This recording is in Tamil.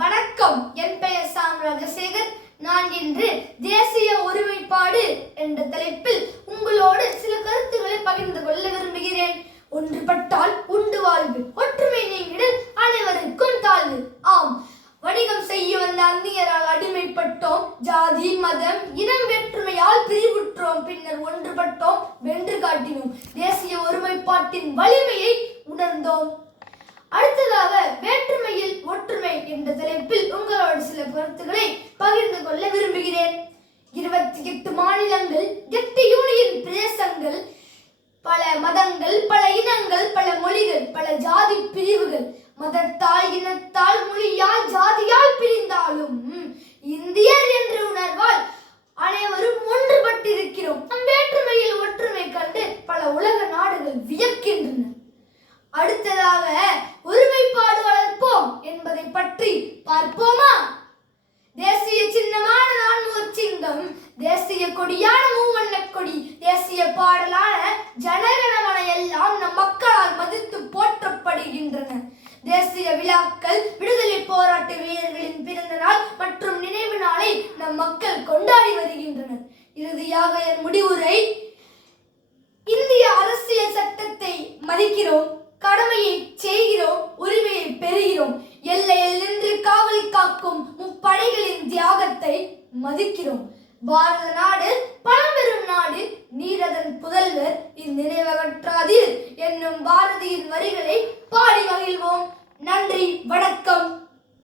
வணக்கம். என் பெயர் சாம் ராஜசேகர். நான் இன்று தேசிய ஒருமைப்பாடு என்ற தலைப்பில் உங்களோடு சில கருத்துக்களை பகிர்ந்து கொள்ள விரும்புகிறேன். ஒன்றுபட்டால் உண்டு வாழ்வு, ஒற்றுமை நீங்கிடில் அனைவருக்கும் தாழ்வு. ஆம், வணிகம் செய்ய வந்த அந்நியரால் அடிமைப்பட்டோம். ஜாதி மதம் இனம் வேற்றுமையால் பிரிவுற்றோம். பின்னர் ஒன்றுபட்டோம், வென்று காட்டினோம். தேசிய ஒருமைப்பாட்டின் வலிமையை உணர்ந்தோம். அடுத்ததாக வேற்றுமையில் ஒற்றுமை என்ற தலைப்பில் உங்களோடு சில கருத்துக்களை பகிர்ந்து கொள்ள விரும்புகிறேன். 28 மாநிலங்கள், 8 யூனியன் பிரதேசங்கள், பல மதங்கள், பல இனங்கள், பல மொழிகள், பல ஜாதி பிரிவுகள், மதத்தால் இனத்தால் மொழியால் ஜாதியால் பிரிந்தாலும் இந்தியர் என்ற உணர்வால் அனைவரும் ஒன்றுபட்டிருக்கிறோம். நம் வேற்றுமையில் ஒற்றுமை கண்டு பல உலக நாடுகள் வியக்கின்றன. அடுத்ததாக ஒருமைப்பாடு வளர்ப்போம் என்பதை பற்றி பார்ப்போமா? தேசிய சின்னமான நான்முகச் சிங்கம், தேசிய கொடியான மூவண்ணக் கொடி, தேசிய பாடலான ஜனகணமன எல்லாம் நம் மக்களால் மதித்து போற்றப்படுகின்றன. தேசிய விழாக்கள், விடுதலை போராட்ட வீரர்களின் பிறந்த நாள் மற்றும் நினைவு நாளை நம் மக்கள் கொண்டாடி வருகின்றனர். இறுதியாக என் முடிவுரை: இந்திய அரசியல் சட்டத்தை மதிக்கிறோம், கடமையை செய்கிறோம், உரிமையை பெறுகிறோம். எல்லையில் நின்று காவல் காக்கும் முப்படைகளின் தியாகத்தை மதிக்கிறோம். பாரத நாடு பழம்பெரும் நாடு, நீரதன் புதல்வர் இந்நினைவகற்றாதீர் என்னும் பாரதியின் வரிகளை பாடி மகிழ்வோம். நன்றி, வணக்கம்.